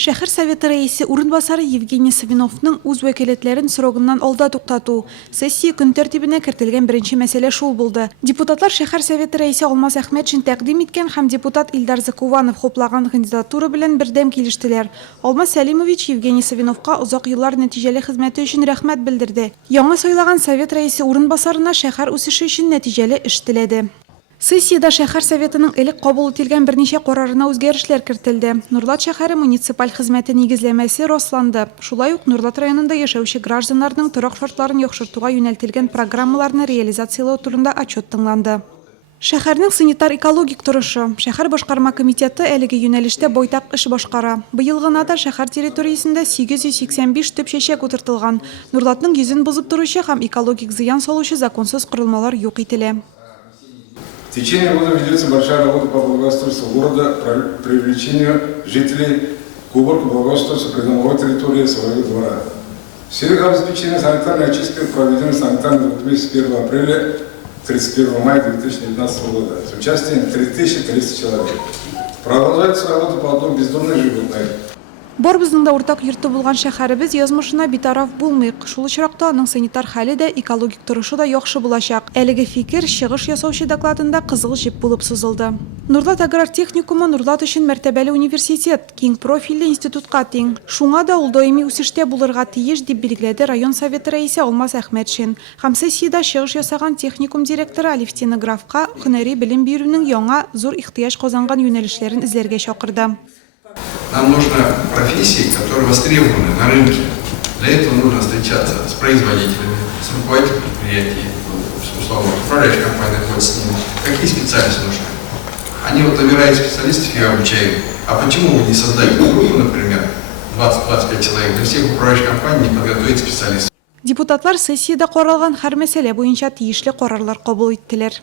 Шәһәр советы рәисе урынбасары Евгений Савиновның үз вәкаләтләрен срогыннан алда туктату. Сессия көн тәртибенә кертелгән беренче мәсьәлә шул булды. Депутатлар шәһәр советы рәисе Алмаз Әхмәтшин тәкъдим иткән һәм депутат Илдар Закуванов хуплаган кандидатура белән бердәм килештеләр. Алмаз Сәлимович Евгений Савиновка озак еллар нәтиҗәле хезмәте өчен рәхмәт белдерде. Яңа сайлаган совет рәисе урынбасарына шәһәр үсеше өчен нәтиҗәле эш теләде. Сессияда шәһәр советының элек кабул ителгән берничә карарына үзгәрешләр кертелде. Нурлат шәһәре муниципаль хезмәте нигезләмәсе расланды. Шулай ук Нурлат районында яшәүче гражданнарның торак шартларын яхшыртуга юнәлтелгән программаларны реализациялау турында отчет тыңланды. Шәһәрнең санитар-экологик торышы. Шәһәр башкарма комитеты әлеге юнәлештә байтак эш башкара. Быел гына да шәһәр территориясендә 885 төп чәчәк утыртылган. Нурлатның йөзен бозып торучы һәм экологик зыян салучы законсыз корылмалар юк ителә. В течение года ведется большая работа по благоустройству города, привлечению жителей к уборке благоустройства придомовой территории своего двора. В целях обеспечения санитарной очистки проведены санитарные мероприятия с 1 апреля 31 мая 2019 года с участием 3300 человек. Продолжается работа по одному бездомных животных. Бар безнең дә уртак йорты булган шәһәребез язмышына битараф булмыйк. Шул очракта аның санитар хәле дә, экологик торышы да яхшы булачак. Әлеге фикер чыгыш ясаучы докладында кызыл җеп булып сузылды. Нурлат аграр техникумы Нурлат өчен мәртәбәле университет, киң профильле институтка тең. Шуңа да ул даими үсештә булырга тиеш дип билгеләде район советы рәисе Алмаз Әхмәтшин. Һәм сессияда чыгыш ясаган техникум директоры Алевтина Графка һөнәри белем бирүнең яңа зур ихтыяҗ казанган юнәлешләрен эзләргә чакырды. Нам нужны профессии, которые востребованы на рынке. Для этого нужно встречаться с производителями, с руководителями предприятий, условно, управляющих компанией, с ними. Какие специалисты нужны? Они вот набирают специалистов и обучают. А почему вы не создаете группу, например, 20-25 человек, для всех управляющих компаний не подготовить специалистов? Депутатлар сессияда каралган һәр мәсьәлә буенча тиешле карарлар кабул иттеләр.